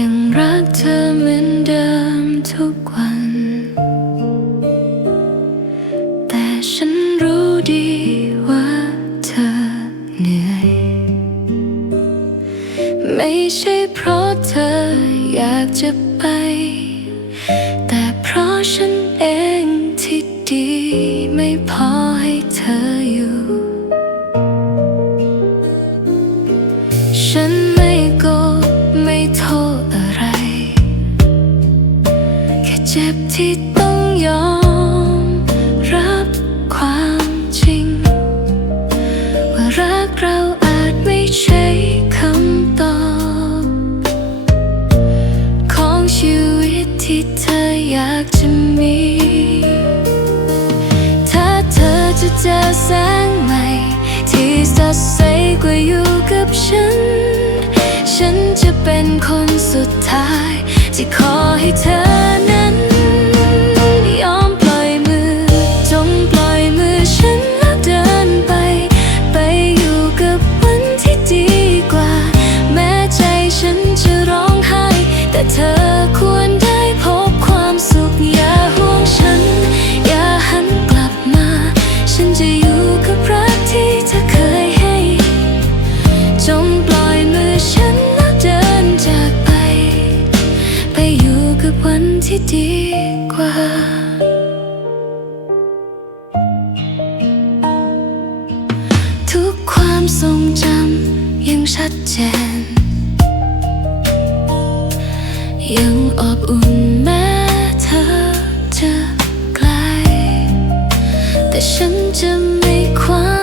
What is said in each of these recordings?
ยังรักเธอเหมือนเดิมทุกวัน แต่ฉันรู้ดีว่าเธอเหนื่อย ไม่ใช่เพราะเธออยากจะไป แต่เพราะฉันเอง เจ็บที่ต้องยอม รับความจริง ว่ารักเราอาจไม่ใช่คำตอบ ของชีวิตที่เธออยากจะมี ถ้าเธอจะเจอแสงใหม่ ที่สดใสกว่าอยู่กับฉัน ฉันจะเป็นคนสุดท้าย ที่ขอให้เธอ วันที่ดีกว่า ทุกความทรงจำยังชัดเจน ยังอบอุ่นแม้เธอจะไกล แต่ฉันจะไม่ความ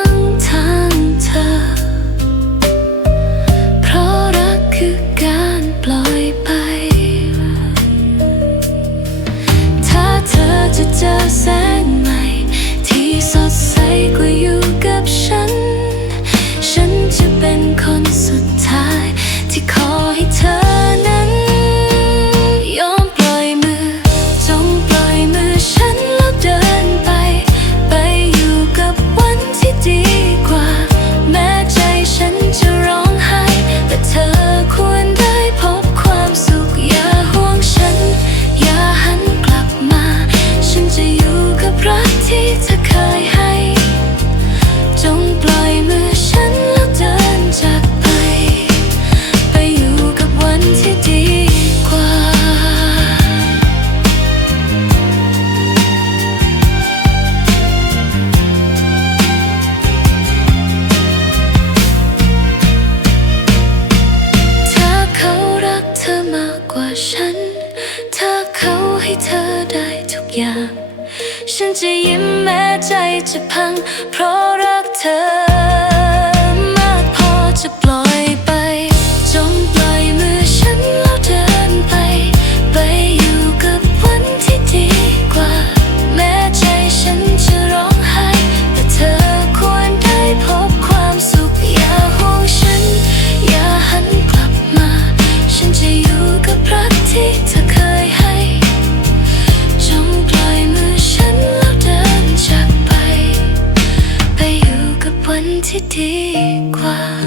ให้เธอได้ทุกอย่าง ฉันจะยิ้มแม้ใจจะพัง เพราะรักเธอ 习惯。